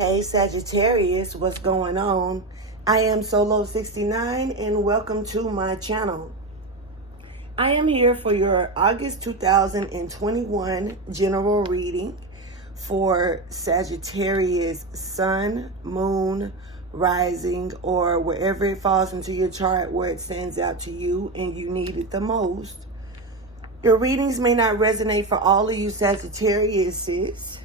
Hey Sagittarius, what's going on? I am Solo69 and welcome to my channel. I am here for your August 2021 general reading for Sagittarius Sun, Moon, Rising, or wherever it falls into your chart where it stands out to you and you need it the most. Your readings may not resonate for all of you Sagittariuses,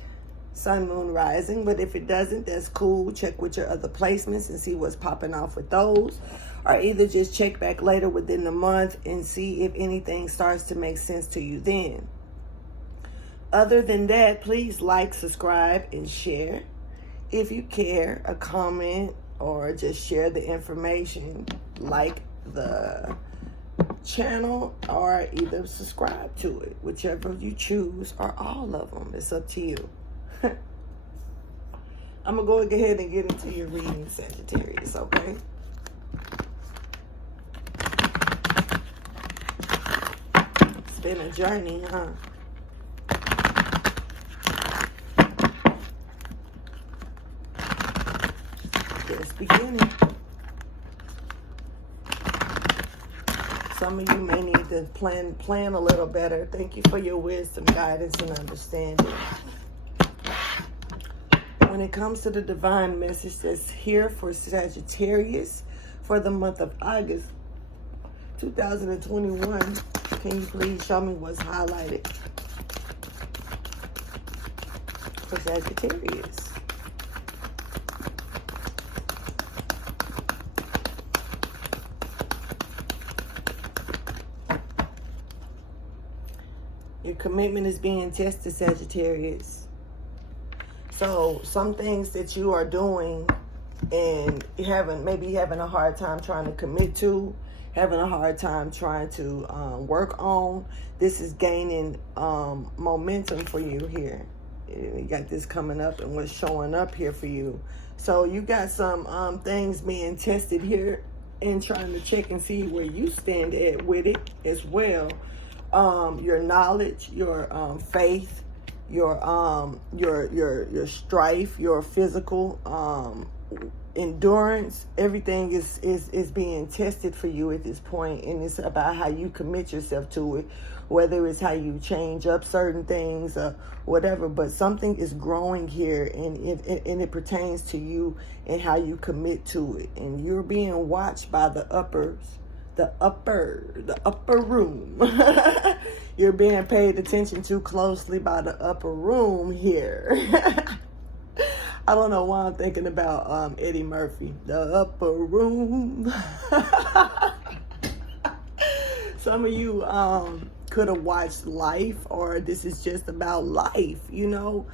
Sun, Moon, Rising, but if it doesn't, that's cool. Check with your other placements and see what's popping off with those, or either just check back later within the month and see if anything starts to make sense to you then. Other than that, please like, subscribe, and share. If you care, a comment or just share the information, like the channel, or either subscribe to it, whichever you choose, or all of them. It's up to you. I'm going to go ahead and get into your reading, Sagittarius, okay? It's been a journey, huh? Just beginning. Some of you may need to plan a little better. Thank you for your wisdom, guidance, and understanding. When it comes to the divine message that's here for Sagittarius for the month of August 2021, can you please show me what's highlighted for Sagittarius? Your commitment is being tested, Sagittarius. So some things that you are doing and maybe having a hard time trying to commit to, having a hard time trying to work on, this is gaining momentum for you here. You got this coming up and what's showing up here for you. So you got some things being tested here and trying to check and see where you stand at with it as well. Your knowledge, your faith, your strife, your physical endurance, everything is being tested for you at this point, and it's about how you commit yourself to it, whether it's how you change up certain things or whatever. But something is growing here, and it pertains to you and how you commit to it, and you're being watched by the upper room. You're being paid attention to closely by the upper room here. I don't know why I'm thinking about Eddie Murphy, the upper room. Some of you could have watched Life, or this is just about life, you know.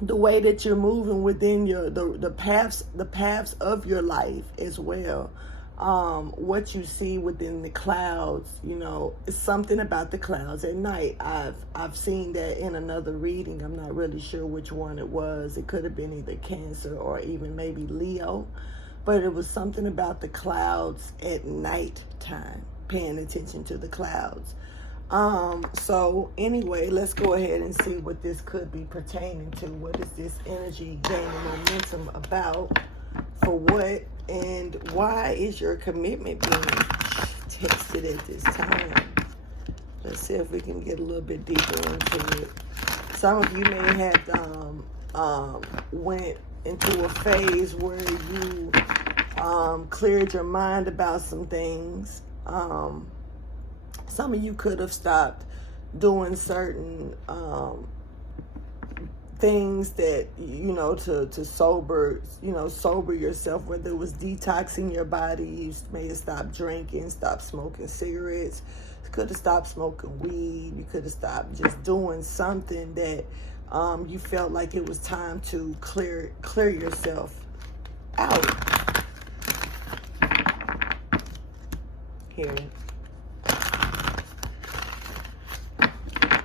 The way that you're moving within the paths of your life as well. What you see within the clouds, you know, it's something about the clouds at night. I've seen that in another reading. I'm not really sure which one it was. It could have been either Cancer or even maybe Leo, but it was something about the clouds at night time, paying attention to the clouds. So anyway, let's go ahead and see what this could be pertaining to. What is this energy gaining momentum about? For what and why is your commitment being tested at this time? Let's see if we can get a little bit deeper into it. Some of you may have went into a phase where you cleared your mind about some things. Some of you could have stopped doing certain things that, you know, to sober yourself, whether it was detoxing your body. You may have stopped drinking, stopped smoking cigarettes, you could have stopped smoking weed, you could have stopped just doing something that you felt like it was time to clear yourself out here.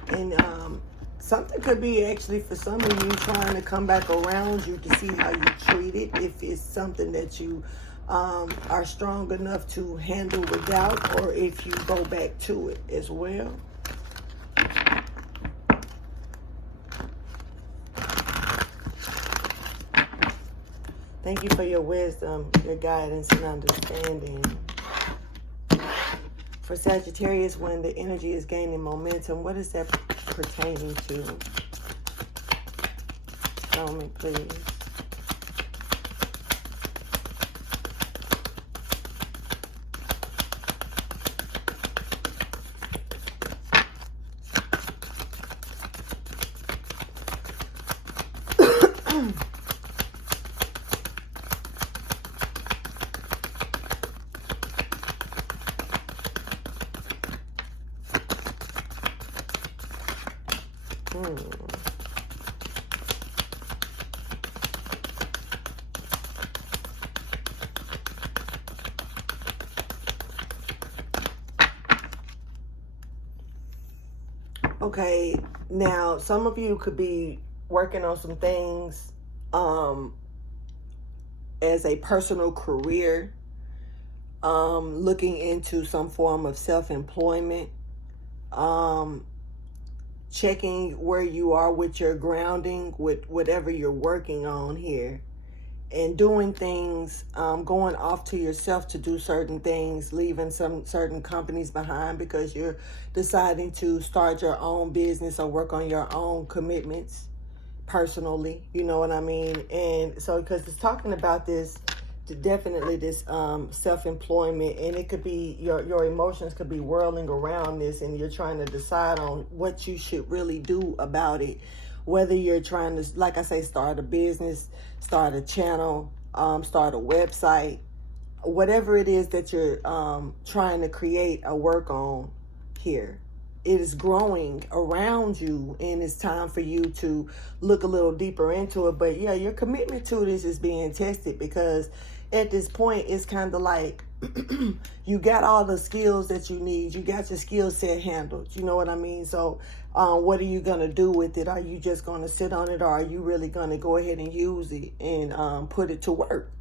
And something could be actually for some of you trying to come back around you to see how you treat it. If it's something that you are strong enough to handle without, or if you go back to it as well. Thank you for your wisdom, your guidance, and understanding. For Sagittarius, when the energy is gaining momentum, what is that pertaining to? Tell me, please. Okay, now some of you could be working on some things as a personal career, looking into some form of self-employment, checking where you are with your grounding, with whatever you're working on here, and doing things, going off to yourself to do certain things, leaving some certain companies behind because you're deciding to start your own business or work on your own commitments personally, you know what I mean? And so, because it's talking about this, definitely this self-employment, and it could be your emotions could be whirling around this, and you're trying to decide on what you should really do about it. Whether you're trying to, like I say, start a business, start a channel, start a website, whatever it is that you're trying to create or work on here, it is growing around you, and it's time for you to look a little deeper into it. But yeah, your commitment to this is being tested, because at this point, it's kind of like you got all the skills that you need. You got your skill set handled. You know what I mean? So what are you going to do with it? Are you just going to sit on it, or are you really going to go ahead and use it and put it to work?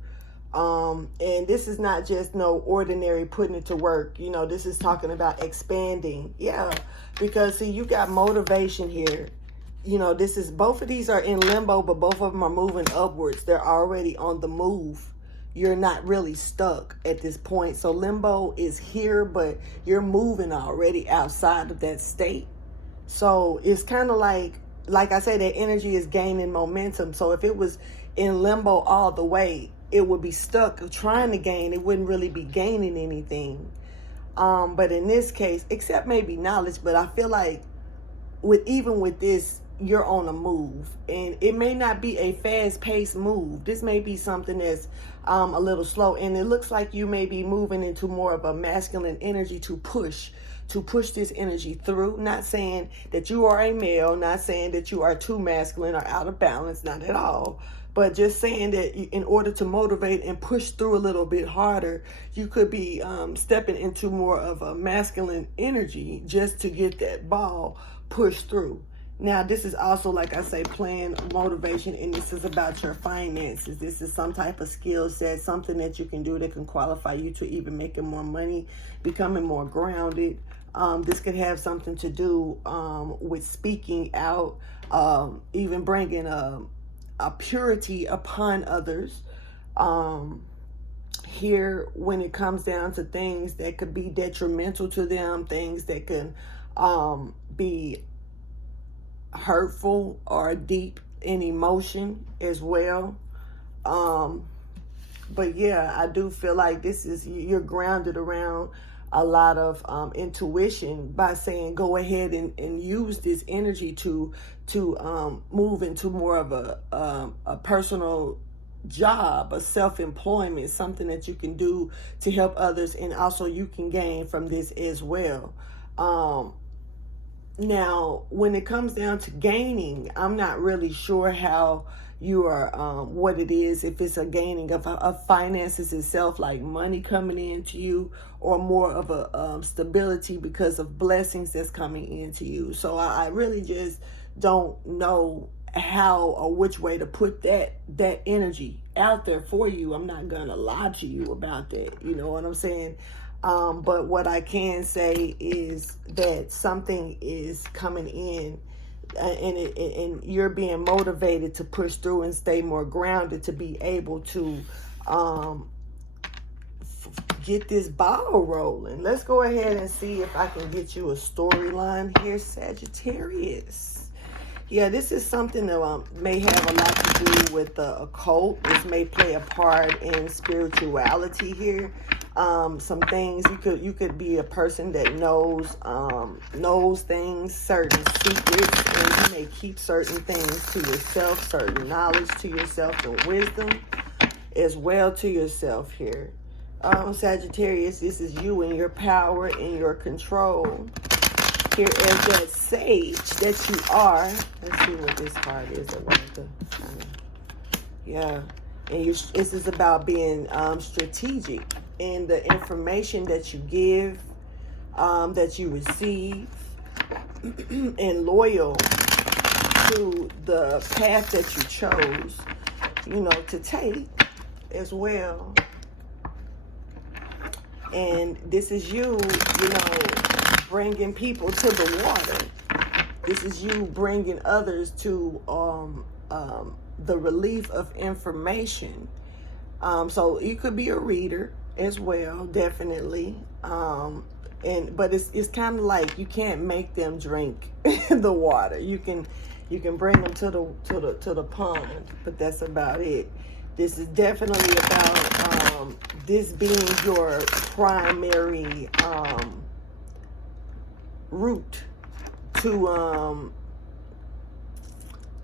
And this is not just no ordinary putting it to work. You know, this is talking about expanding. Yeah, because see, you got motivation here. You know, this is, both of these are in limbo, but both of them are moving upwards. They're already on the move. You're not really stuck at this point. So limbo is here, but you're moving already outside of that state. So it's kind of like I say, that energy is gaining momentum. So if it was in limbo all the way, it would be stuck trying to gain. It wouldn't really be gaining anything. But in this case, except maybe knowledge, but I feel like even with this, you're on a move, and it may not be a fast-paced move. This may be something that's a little slow, and it looks like you may be moving into more of a masculine energy to push this energy through. Not saying that you are a male, not saying that you are too masculine or out of balance, not at all, but just saying that in order to motivate and push through a little bit harder, you could be stepping into more of a masculine energy just to get that ball pushed through. Now, this is also, like I say, plan, motivation, and this is about your finances. This is some type of skill set, something that you can do that can qualify you to even making more money, becoming more grounded. This could have something to do with speaking out, even bringing a purity upon others. Here, when it comes down to things that could be detrimental to them, things that can be hurtful or deep in emotion as well. But yeah, I do feel like this is, you're grounded around a lot of intuition by saying go ahead and use this energy to move into more of a personal job, a self-employment, something that you can do to help others, and also you can gain from this as well. Now, when it comes down to gaining, I'm not really sure how you are, what it is, if it's a gaining of finances itself, like money coming into you, or more of a stability because of blessings that's coming into you. So I really just don't know how or which way to put that energy out there for you. I'm not gonna lie to you about that, you know what I'm saying? But what I can say is that something is coming in and you're being motivated to push through and stay more grounded to be able to get this ball rolling. Let's go ahead and see if I can get you a storyline here, Sagittarius. Yeah, this is something that may have a lot to do with the occult. This may play a part in spirituality here. Some things you could be a person that knows things, certain secrets, and you may keep certain things to yourself, certain knowledge to yourself, and wisdom as well to yourself here. Sagittarius, this is you and your power and your control. Here as that sage that you are. Let's see what this card is. Yeah. And this is about being strategic in the information that you give, that you receive, and loyal to the path that you chose, to take as well. And this is you, bringing people to the water. This is you bringing others to the relief of information. So you could be a reader as well, definitely. But it's kind of like you can't make them drink the water. You can bring them to the pond, but that's about it. This is definitely about this being your primary route to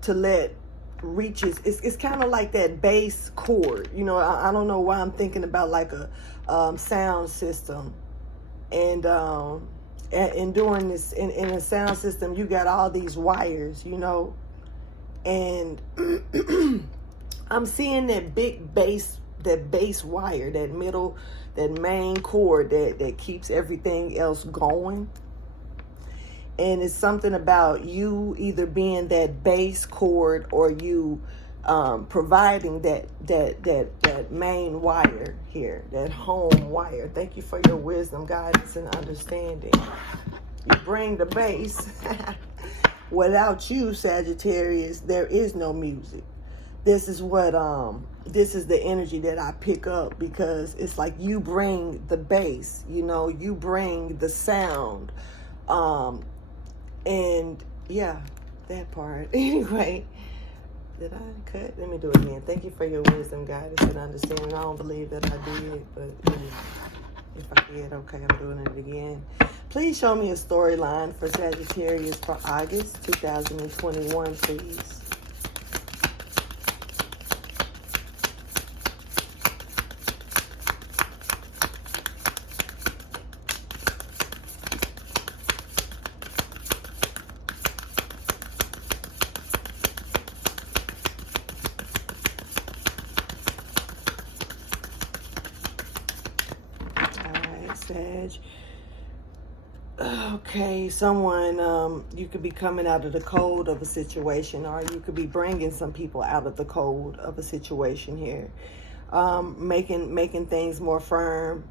let reaches. It's kind of like that bass chord. I don't know why I'm thinking about like a sound system, and doing this in a sound system, you got all these wires, and I'm seeing that big bass, that bass wire, that main cord that keeps everything else going. And it's something about you either being that base cord or you providing that main wire here, that home wire. Thank you for your wisdom, guidance, and understanding. You bring the bass. Without you, Sagittarius, there is no music. This is the energy that I pick up, because it's like you bring the bass, you bring the sound. And yeah, that part. Anyway, did I cut? Let me do it again. Thank you for your wisdom, guidance, and understanding. I don't believe that I did, but if I did, okay, I'm doing it again. Please show me a storyline for Sagittarius for August 2021, please. Sag. Okay, someone, you could be coming out of the cold of a situation, or you could be bringing some people out of the cold of a situation here. Making things more firm,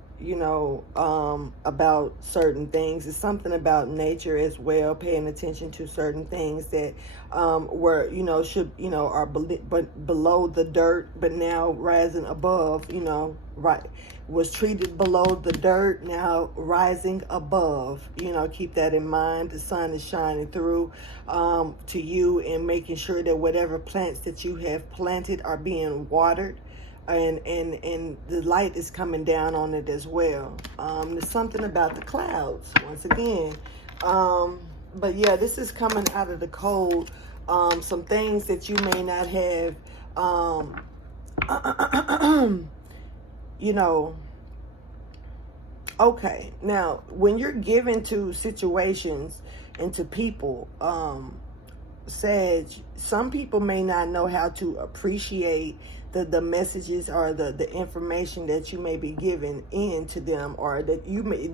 about certain things. It's something about nature as well, paying attention to certain things that were, should, are below the dirt, but now rising above, right, was treated below the dirt, now rising above. Keep that in mind. The sun is shining through to you, and making sure that whatever plants that you have planted are being watered. And the light is coming down on it as well. There's something about the clouds, once again. But yeah, this is coming out of the cold. Some things that you may not have, Okay, now, when you're given to situations and to people, Sag, some people may not know how to appreciate the messages or the information that you may be giving in to them, or that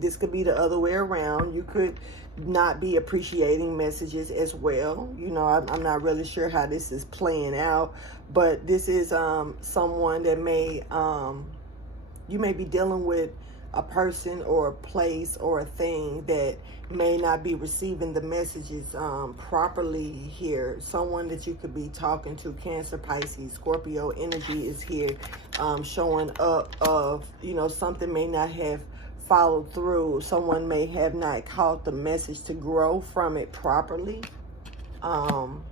this could be the other way around. You could not be appreciating messages as well. I'm not really sure how this is playing out, but this is someone that you may be dealing with a person or a place or a thing that may not be receiving the messages properly here. Someone that you could be talking to, Cancer, Pisces, Scorpio energy is here, showing up of, you know, something may not have followed through. Someone may have not caught the message to grow from it properly. I'm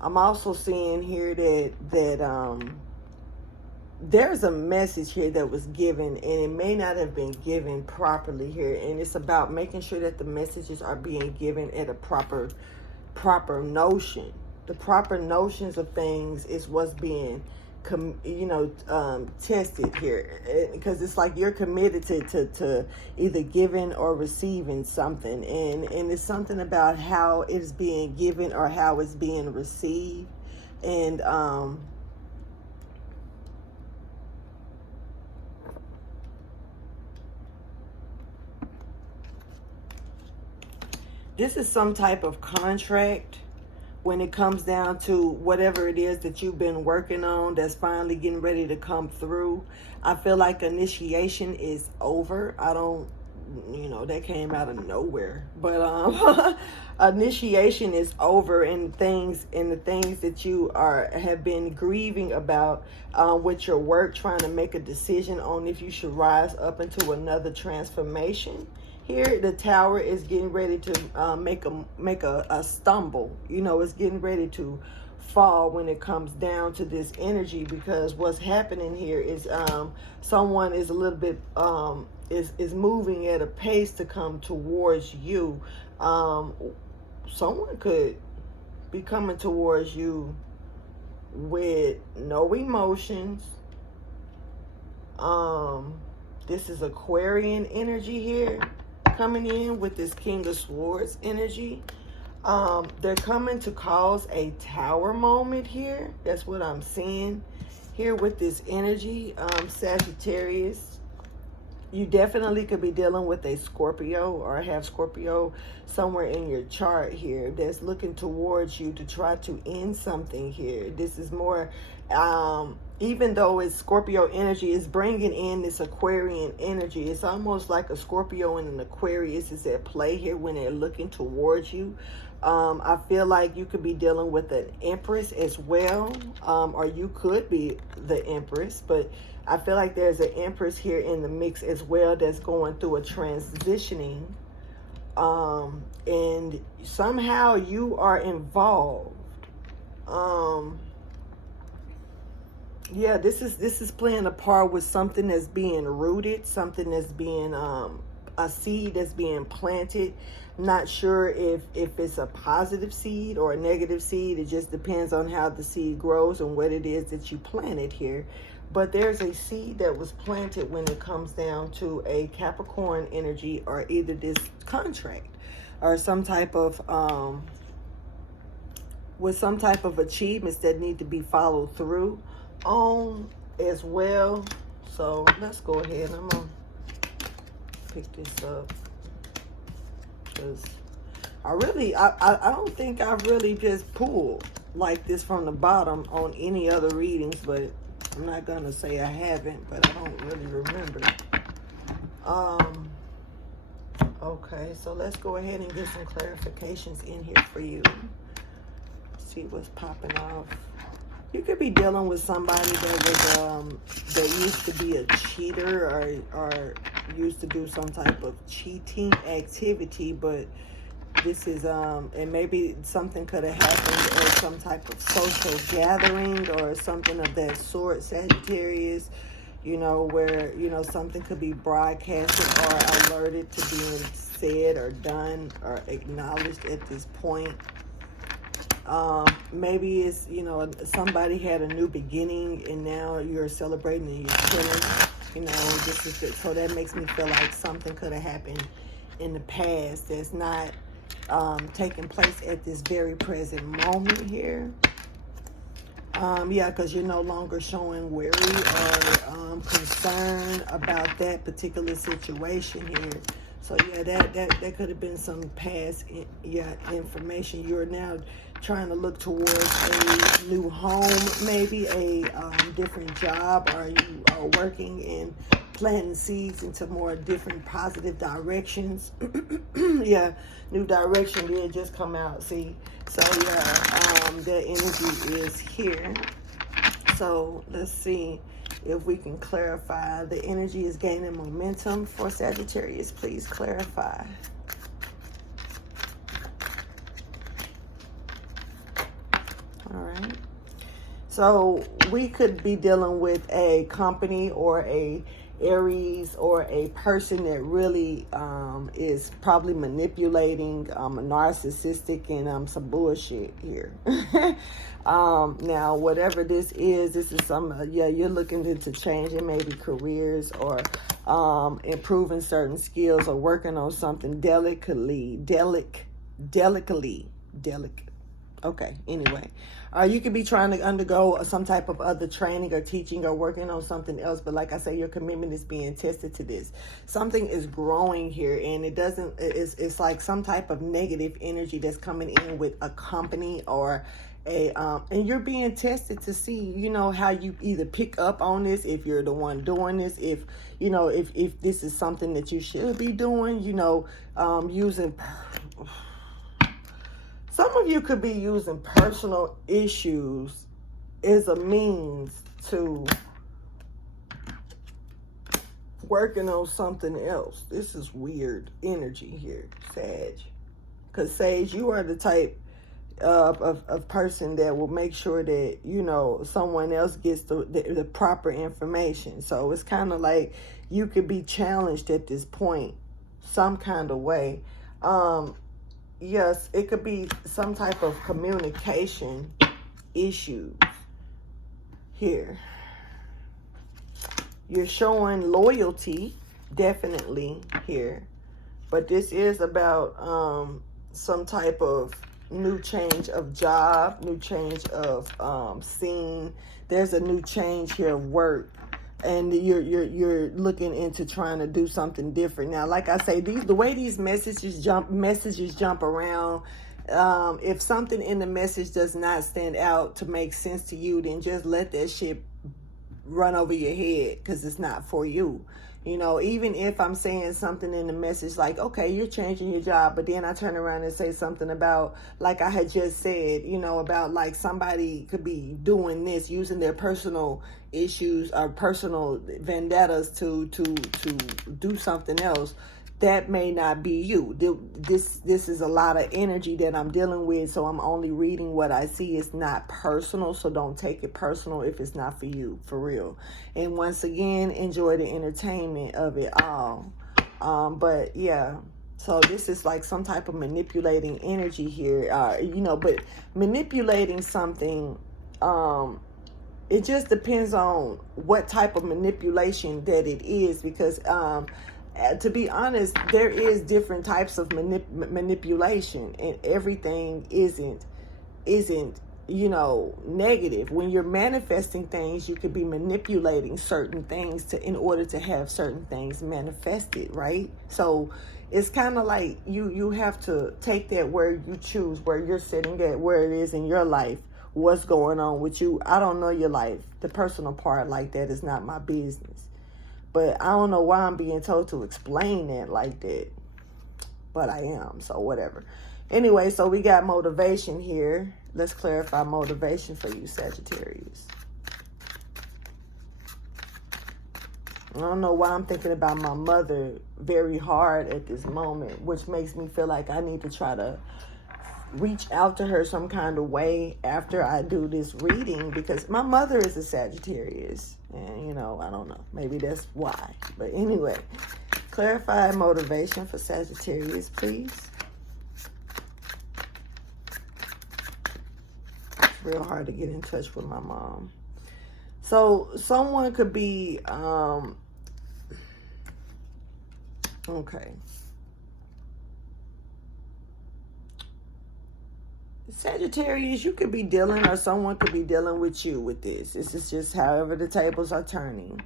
also seeing here that there's a message here that was given, and it may not have been given properly here, and it's about making sure that the messages are being given at a proper notion. The proper notions of things is what's being tested here, because it's like you're committed to either giving or receiving something, and it's something about how it's being given or how it's being received. And this is some type of contract when it comes down to whatever it is that you've been working on that's finally getting ready to come through. I feel like initiation is over. I don't, that came out of nowhere. But initiation is over, and the things that you have been grieving about with your work, trying to make a decision on if you should rise up into another transformation. Here, the Tower is getting ready to make a stumble. It's getting ready to fall when it comes down to this energy, because what's happening here is someone is a little bit is moving at a pace to come towards you. Someone could be coming towards you with no emotions. This is Aquarian energy here, coming in with this King of Swords energy. They're coming to cause a tower moment here. That's what I'm seeing here with this energy. Sagittarius, you definitely could be dealing with a Scorpio or have Scorpio somewhere in your chart here that's looking towards you to try to end something here. This is more, even though it's Scorpio energy, is bringing in this Aquarian energy. It's almost like a Scorpio and an Aquarius is at play here when they're looking towards you. I feel like you could be dealing with an Empress as well, or you could be the Empress, but I feel like there's an Empress here in the mix as well that's going through a transitioning, and somehow you are involved. Yeah, this is playing a part with something that's being rooted, something that's being a seed that's being planted. Not sure if it's a positive seed or a negative seed. It just depends on how the seed grows and what it is that you planted here. But there's a seed that was planted when it comes down to a Capricorn energy, or either this contract or some type of with some type of achievements that need to be followed through on as well. So let's go ahead. I'm gonna pick this up, because I don't think I've really just pulled like this from the bottom on any other readings, but I'm not gonna say I haven't, but I don't really remember. Okay, so let's go ahead and get some clarifications in here for you. See what's popping off. You could be dealing with somebody that was that used to be a cheater, or used to do some type of cheating activity, but this is and maybe something could have happened at some type of social gathering or something of that sort, Sagittarius, where something could be broadcasted or alerted to being said or done or acknowledged at this point. Maybe it's, somebody had a new beginning and now you're celebrating and you're chilling. This is good. So that makes me feel like something could have happened in the past that's not taking place at this very present moment here. Yeah, because you're no longer showing worry or concern about that particular situation here. So yeah, that could have been some past information. You're now trying to look towards a new home, maybe a different job, or you are working in planting seeds into more different positive directions. Yeah, new direction did just come out. See, so yeah, that energy is here. So let's see if we can clarify. The energy is gaining momentum for Sagittarius. Please clarify. All right. So we could be dealing with a company or a Aries or a person that really is probably manipulating, narcissistic, and some bullshit here. Now, whatever this is some, you're looking into changing maybe careers or improving certain skills or working on something delicately. Okay, anyway. You could be trying to undergo some type of other training or teaching or working on something else. But like I say, your commitment is being tested to this. Something is growing here, and it's like some type of negative energy that's coming in with a company or and you're being tested to see, how you either pick up on this, if you're the one doing this, if this is something that you should be doing, using... Some of you could be using personal issues as a means to working on something else. This is weird energy here, Sag. Because, Sage, you are the type of person that will make sure that, someone else gets the proper information. So it's kind of like you could be challenged at this point some kind of way. Yes, it could be some type of communication issues here. You're showing loyalty, definitely here. But this is about some type of new change of job, new change of scene. There's a new change here of work. And you're looking into trying to do something different. Now, like I say, the way these messages jump around, if something in the message does not stand out to make sense to you, then just let that shit run over your head, because it's not for you. Even if I'm saying something in the message like, okay, you're changing your job, but then I turn around and say something about, like I had just said, about like somebody could be doing this, using their personal issues or personal vendettas to do something else. That may not be you. This is a lot of energy that I'm dealing with, so I'm only reading what I see. It's not personal, so don't take it personal if it's not for you, for real. And once again, enjoy the entertainment of it all. But yeah, so this is like some type of manipulating energy here, but manipulating something, it just depends on what type of manipulation that it is, because to be honest, there is different types of manipulation, and everything isn't negative. When you're manifesting things, you could be manipulating certain things in order to have certain things manifested, right? So it's kind of like you have to take that where you choose, where you're sitting at, where it is in your life, what's going on with you. I don't know your life. The personal part like that is not my business. But I don't know why I'm being told to explain that like that. But I am, so whatever. Anyway, so we got motivation here. Let's clarify motivation for you, Sagittarius. I don't know why I'm thinking about my mother very hard at this moment, which makes me feel like I need to try to reach out to her some kind of way after I do this reading, because my mother is a Sagittarius, and I don't know, maybe that's why. But anyway, clarify motivation for Sagittarius, please. It's real hard to get in touch with my mom. So someone could be okay. Sagittarius, you could be dealing, or someone could be dealing with you with this. This is just however the tables are turning.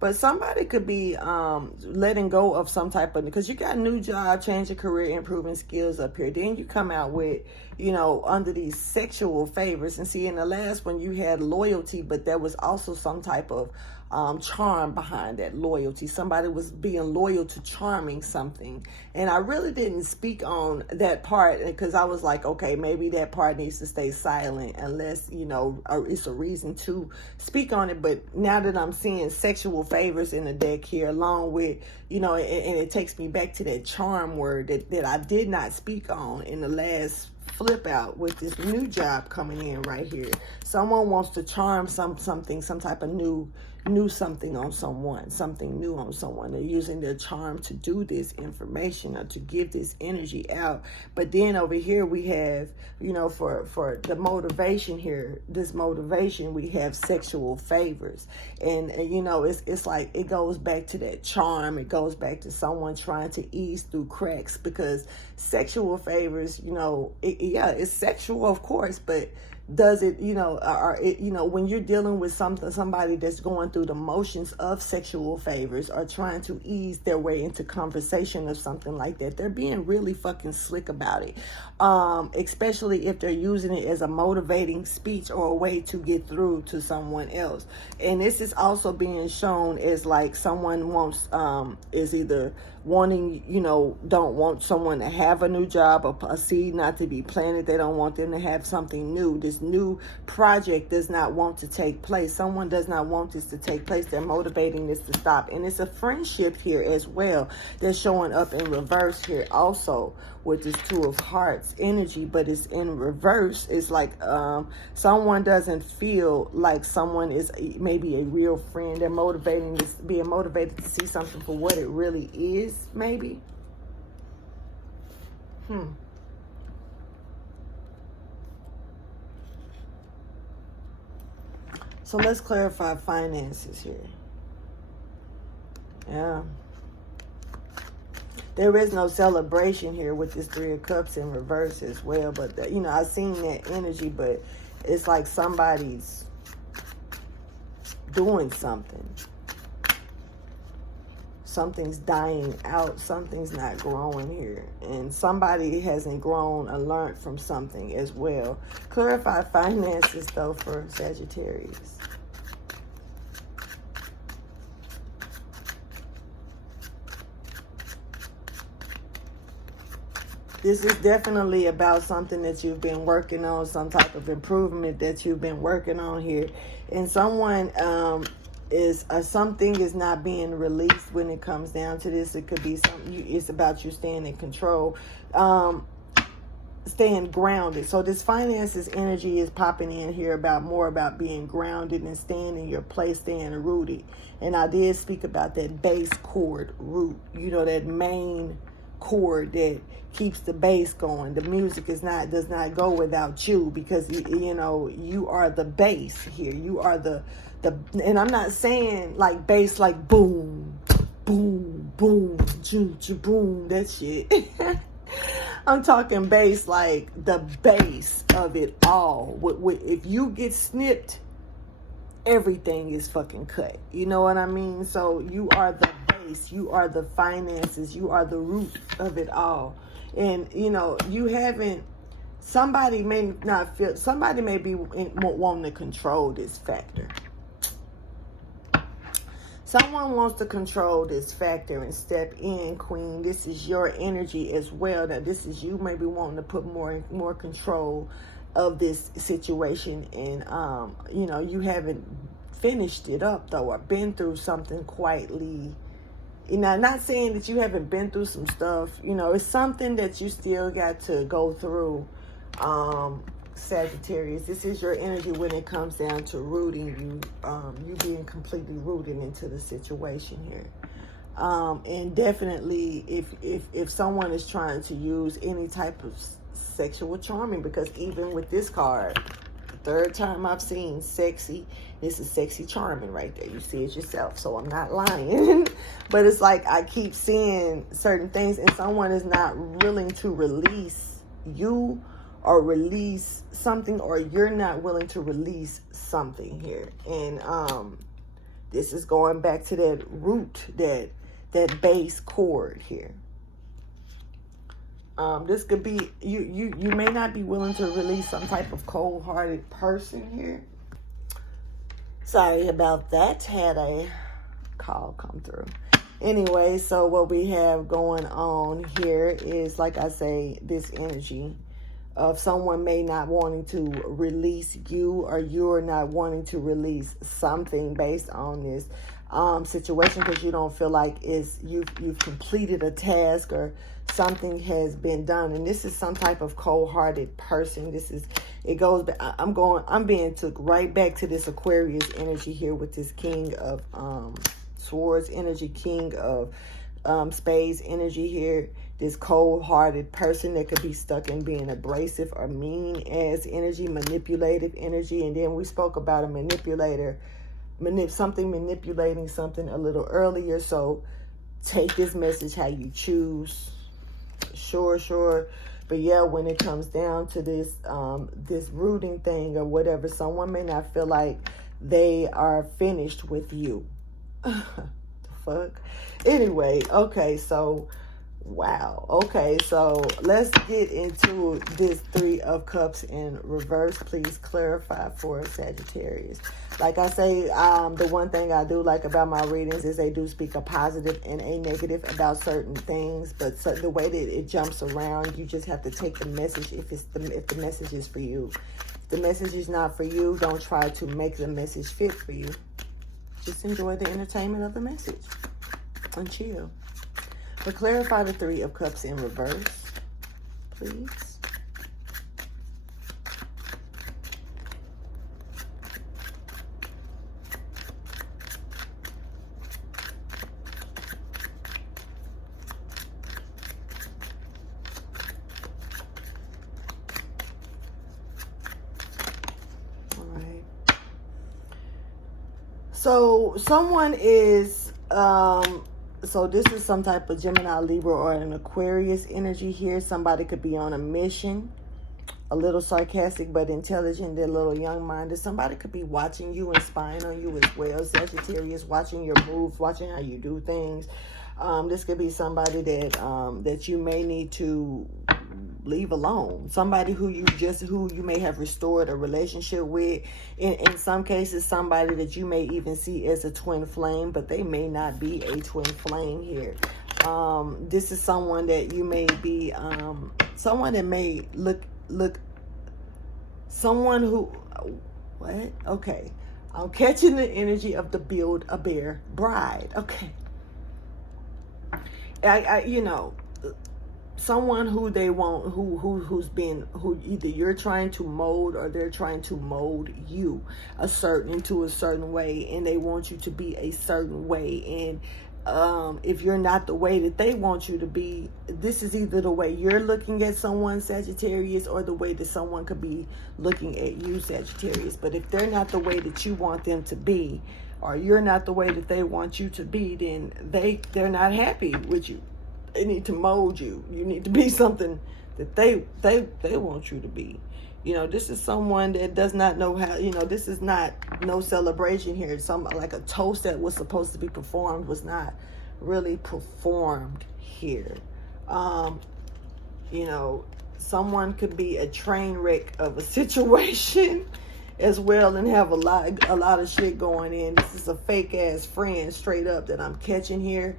But somebody could be letting go of some type of, because you got a new job, change of career, improving skills up here. Then you come out with, under these sexual favors. And see, in the last one, you had loyalty, but there was also some type of charm behind that, loyalty. Somebody was being loyal to charming something. And I really didn't speak on that part because I was like, okay, maybe that part needs to stay silent unless, you know, it's a reason to speak on it. But now that I'm seeing sexual favors in the deck here, along with, you know, and it takes me back to that charm word that I did not speak on in the last flip out with this new job coming in right here. Someone wants to charm something, some type of new something on someone, something new on someone. They're using their charm to do this information or to give this energy out. But then over here we have, you know, for the motivation here, this motivation, we have sexual favors. And you know, it's like it goes back to that charm. It goes back to someone trying to ease through cracks, because sexual favors, you know, it's sexual, of course, but does it, you know, you know, when you're dealing with somebody that's going through the motions of sexual favors or trying to ease their way into conversation or something like that, they're being really fucking slick about it. Especially if they're using it as a motivating speech or a way to get through to someone else. And this is also being shown as like someone wants, is either wanting, you know, don't want someone to have a new job or a seed not to be planted. They don't want them to have something new. This new project does not want to take place. Someone does not want this to take place. They're motivating this to stop. And it's a friendship here as well that's showing up in reverse here also with this Two of Hearts energy, but it's in reverse. It's like someone doesn't feel like someone is maybe a real friend. They're motivating this, being motivated to see something for what it really is, maybe. So let's clarify finances here. Yeah. There is no celebration here with this Three of Cups in reverse as well. But, you know, I've seen that energy, but it's like somebody's doing something. Something's dying out. Something's not growing here. And somebody hasn't grown or learned from something as well. Clarify finances, though, for Sagittarius. This is definitely about something that you've been working on, some type of improvement that you've been working on here. And someone something is not being released when it comes down to this. It could be something, it's about you staying in control, staying grounded. So this finances energy is popping in here more about being grounded and staying in your place, staying rooted. And I did speak about that base chord root, you know, that main chord that keeps the bass going. The music does not go without you, because you know, you are the bass here. You are the and I'm not saying like bass like boom boom boom choo choo boom, that shit. I'm talking bass like the base of it all. If you get snipped, everything is fucking cut. You know what I mean? So you are the base, you are the finances, you are the root of it all. And you know, you haven't, somebody may be wanting to control this factor. Someone wants to control this factor and step in, Queen. This is your energy as well. That this is you maybe wanting to put more control of this situation. And you know, you haven't finished it up though, or been through something quietly. You know, not saying that you haven't been through some stuff. You know, it's something that you still got to go through. Sagittarius, this is your energy when it comes down to rooting you, you being completely rooted into the situation here. And definitely if someone is trying to use any type of sexual charming, because even with this card, the third time I've seen sexy, this is sexy charming right there. You see it yourself, so I'm not lying. But it's like I keep seeing certain things, and someone is not willing to release you or release something, or you're not willing to release something here. And this is going back to that root, that base chord here. This could be you may not be willing to release some type of cold-hearted person here. Sorry about that. Had a call come through. Anyway, so what we have going on here is, like I say, this energy of someone may not wanting to release you, or you're not wanting to release something based on this situation, because you don't feel like you've completed a task or something has been done. And this is some type of cold-hearted person. I'm being took right back to this Aquarius energy here with this King of Swords energy, King of Spades energy here. This cold-hearted person that could be stuck in being abrasive or mean as energy, manipulative energy. And then we spoke about a manipulator, manipulating something a little earlier. So take this message how you choose. Sure. But yeah, when it comes down to this this rooting thing or whatever, someone may not feel like they are finished with you. The fuck? Anyway, okay, so wow. Okay, so let's get into this Three of Cups in reverse. Please clarify for Sagittarius. Like I say, the one thing I do like about my readings is they do speak a positive and a negative about certain things, but the way that it jumps around, you just have to take the message if the message is for you. If the message is not for you, don't try to make the message fit for you. Just enjoy the entertainment of the message and chill. But clarify the Three of Cups in reverse, please. All right. So someone is so this is some type of Gemini, Libra, or an Aquarius energy here. Somebody could be on a mission, a little sarcastic but intelligent. They're a little young-minded. Somebody could be watching you and spying on you as well, Sagittarius, watching your moves, watching how you do things. This could be somebody that you may need to leave alone. Somebody who you may have restored a relationship with. In some cases, somebody that you may even see as a twin flame, but they may not be a twin flame here. This is someone that you may be, someone that may look, someone who, what? Okay. I'm catching the energy of the Build-A-Bear bride. Okay. Someone who they want, who either you're trying to mold or they're trying to mold you into a certain way, and they want you to be a certain way. And if you're not the way that they want you to be, this is either the way you're looking at someone, Sagittarius, or the way that someone could be looking at you, Sagittarius. But if they're not the way that you want them to be, or you're not the way that they want you to be, then they're not happy with you. They need to mold you. You need to be something that they want you to be. This is someone that does not know how, this is not no celebration here. Like a toast that was supposed to be performed was not really performed here. Someone could be a train wreck of a situation as well and have a lot of shit going in. This is a fake ass friend straight up that I'm catching here.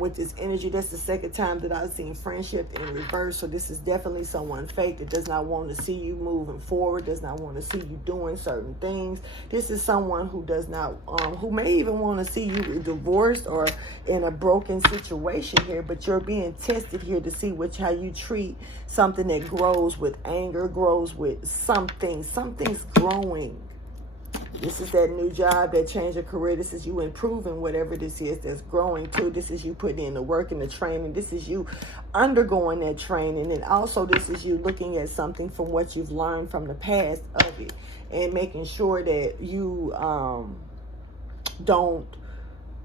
With this energy, that's the second time that I've seen friendship in reverse. So this is definitely someone fake that does not want to see you moving forward, does not want to see you doing certain things. This is someone who does not, who may even want to see you divorced or in a broken situation here, but you're being tested here to see how you treat something that grows with anger, grows with something's growing. This is that new job, that change of career. This is you improving whatever this is that's growing too. This is you putting in the work and the training. This is you undergoing that training. And also this is you looking at something from what you've learned from the past of it and making sure that you don't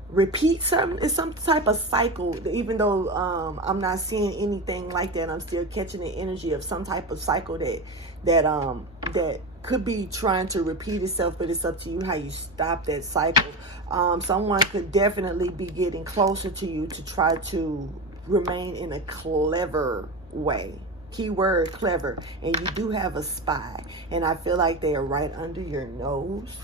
repeat something. It's some type of cycle. Even though I'm not seeing anything like that, I'm still catching the energy of some type of cycle that could be trying to repeat itself, but it's up to you how you stop that cycle. Someone could definitely be getting closer to you to try to remain in a clever way. Keyword clever. And you do have a spy, and I feel like they are right under your nose.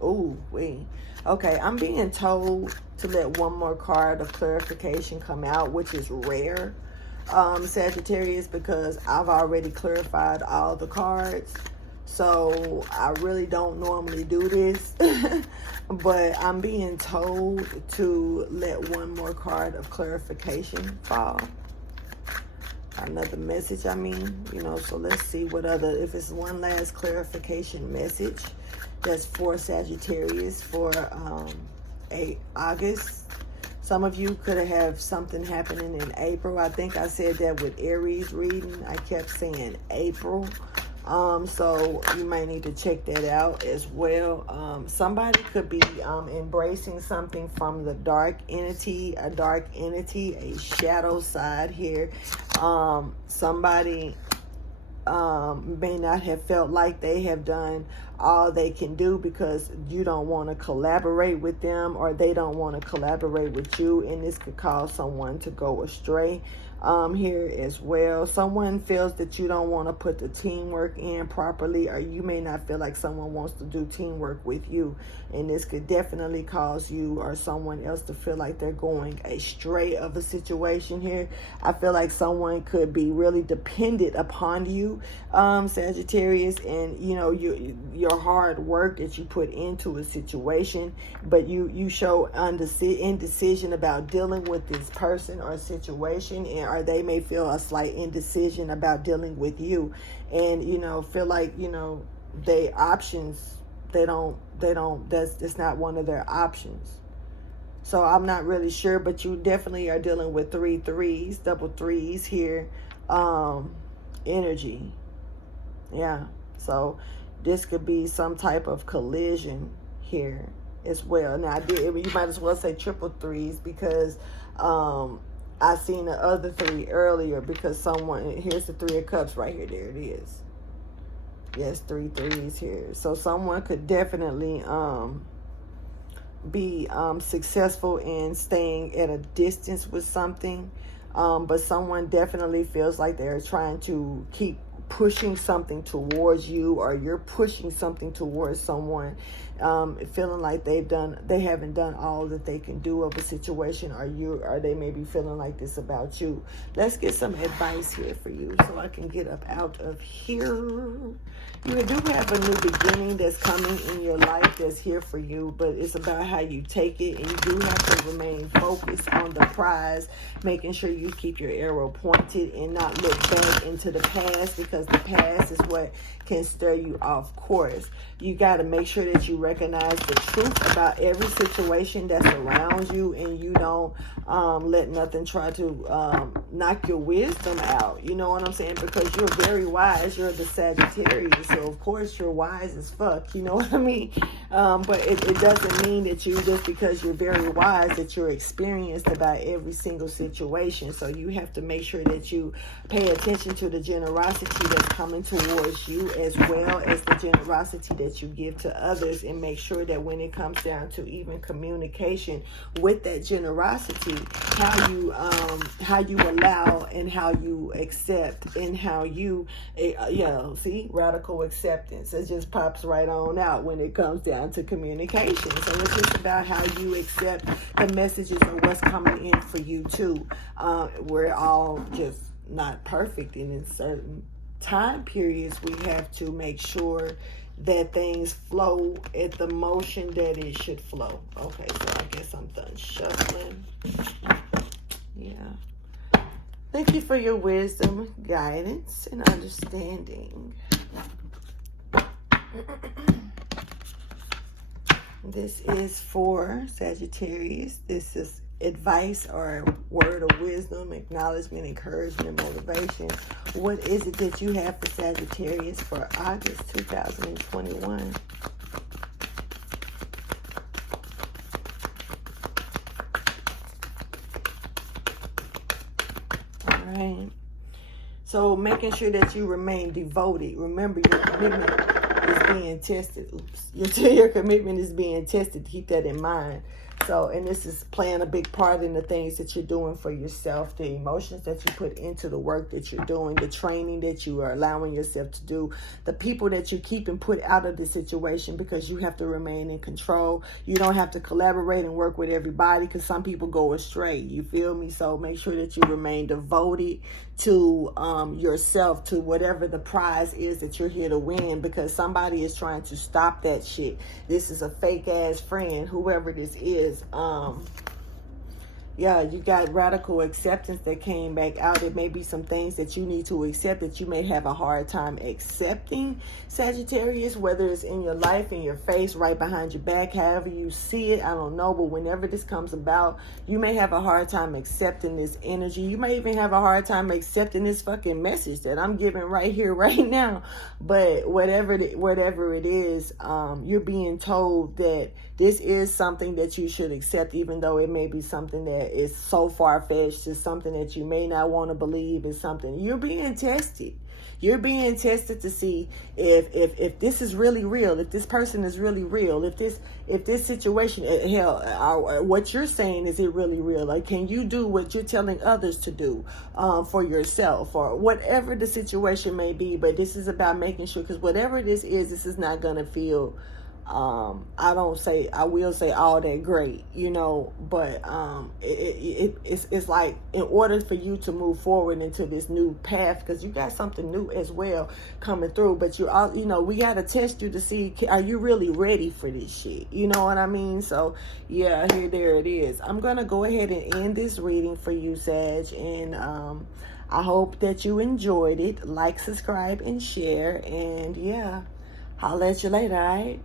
Oh, wait. Okay, I'm being told to let one more card of clarification come out, which is rare, Sagittarius, because I've already clarified all the cards. So I really don't normally do this, but I'm being told to let one more card of clarification fall. Another message, I mean, you know, so let's see what other, if it's one last clarification message that's for Sagittarius for August. Some of you could have something happening in April. I think I said that with Aries reading. I kept saying April. So you might need to check that out as well. Somebody could be embracing something from the dark entity, a shadow side here. Somebody may not have felt like they have done all they can do because you don't want to collaborate with them, or they don't want to collaborate with you, and this could cause someone to go astray here as well. Someone feels that you don't want to put the teamwork in properly, or you may not feel like someone wants to do teamwork with you, and this could definitely cause you or someone else to feel like they're going astray of a situation here. I feel like someone could be really dependent upon you, Sagittarius, and you know, your hard work that you put into a situation, but you show indecision about dealing with this person or situation, or they may feel a slight indecision about dealing with you, and you know, feel like, you know, that's not one of their options. So I'm not really sure, but you definitely are dealing with 3 threes, double threes here, energy. Yeah, so this could be some type of collision here as well. Now, you might as well say triple threes, because I seen the other 3 earlier, because someone, here's the 3 of cups right here. There it is. Yes, 3 threes here. So someone could definitely be successful in staying at a distance with something, but someone definitely feels like they're trying to keep pushing something towards you, or you're pushing something towards someone, feeling like they haven't done all that they can do of a situation, or they may be feeling like this about you. Let's get some advice here for you so I can get up out of here. You do have a new beginning that's coming in your life that's here for you, but it's about how you take it, and you do have to remain focused on the prize, making sure you keep your arrow pointed and not look back into the past, because the past is what can stir you off course. You got to make sure that you recognize the truth about every situation that's around you, and you don't let nothing try to knock your wisdom out. You know what I'm saying? Because you're very wise. You're the Sagittarius, so of course you're wise as fuck. You know what I mean? But it doesn't mean that you, just because you're very wise, that you're experienced about every single situation. So you have to make sure that you pay attention to the generosity that's coming towards you, as well as the generosity that you give to others, and make sure that when it comes down to even communication with that generosity, how you allow and how you accept, and how you see, radical acceptance, it just pops right on out when it comes down to communication. So it's just about how you accept the messages of what's coming in for you too. We're all just not perfect, and in certain time periods we have to make sure that things flow at the motion that it should flow. Okay, so I guess I'm done shuffling. Yeah. Thank you for your wisdom, guidance, and understanding. This is for Sagittarius. This is advice or word of wisdom, acknowledgement, encouragement, motivation. What is it that you have for Sagittarius for August 2021? All right. So making sure that you remain devoted. Remember, your commitment is being tested. Oops. Your commitment is being tested. Keep that in mind. So, and this is playing a big part in the things that you're doing for yourself, the emotions that you put into the work that you're doing, the training that you are allowing yourself to do, the people that you keep and put out of the situation, because you have to remain in control. You don't have to collaborate and work with everybody, because some people go astray. You feel me? So make sure that you remain devoted to yourself, to whatever the prize is that you're here to win, because somebody is trying to stop that shit. This is a fake ass friend, whoever this is. Yeah, you got radical acceptance that came back out. It may be some things that you need to accept that you may have a hard time accepting, Sagittarius, whether it's in your life, in your face, right behind your back, however you see it, I don't know. But whenever this comes about, you may have a hard time accepting this energy. You may even have a hard time accepting this fucking message that I'm giving right here, right now. But whatever it is, you're being told that this is something that you should accept, even though it may be something that is so far-fetched. It's something that you may not want to believe. Is something you're being tested. You're being tested to see if this is really real, if this person is really real, if this situation, hell, what you're saying, is it really real? Like, can you do what you're telling others to do for yourself, or whatever the situation may be? But this is about making sure, because whatever this is not going to feel, I will say all that great, you know, but it's like, in order for you to move forward into this new path, because you got something new as well coming through, but you know, we got to test you to see, are you really ready for this shit? You know what I mean? So yeah, there it is. I'm gonna go ahead and end this reading for you, Sag, and I hope that you enjoyed it. Like, subscribe, and share, and yeah, I'll let you later, all right?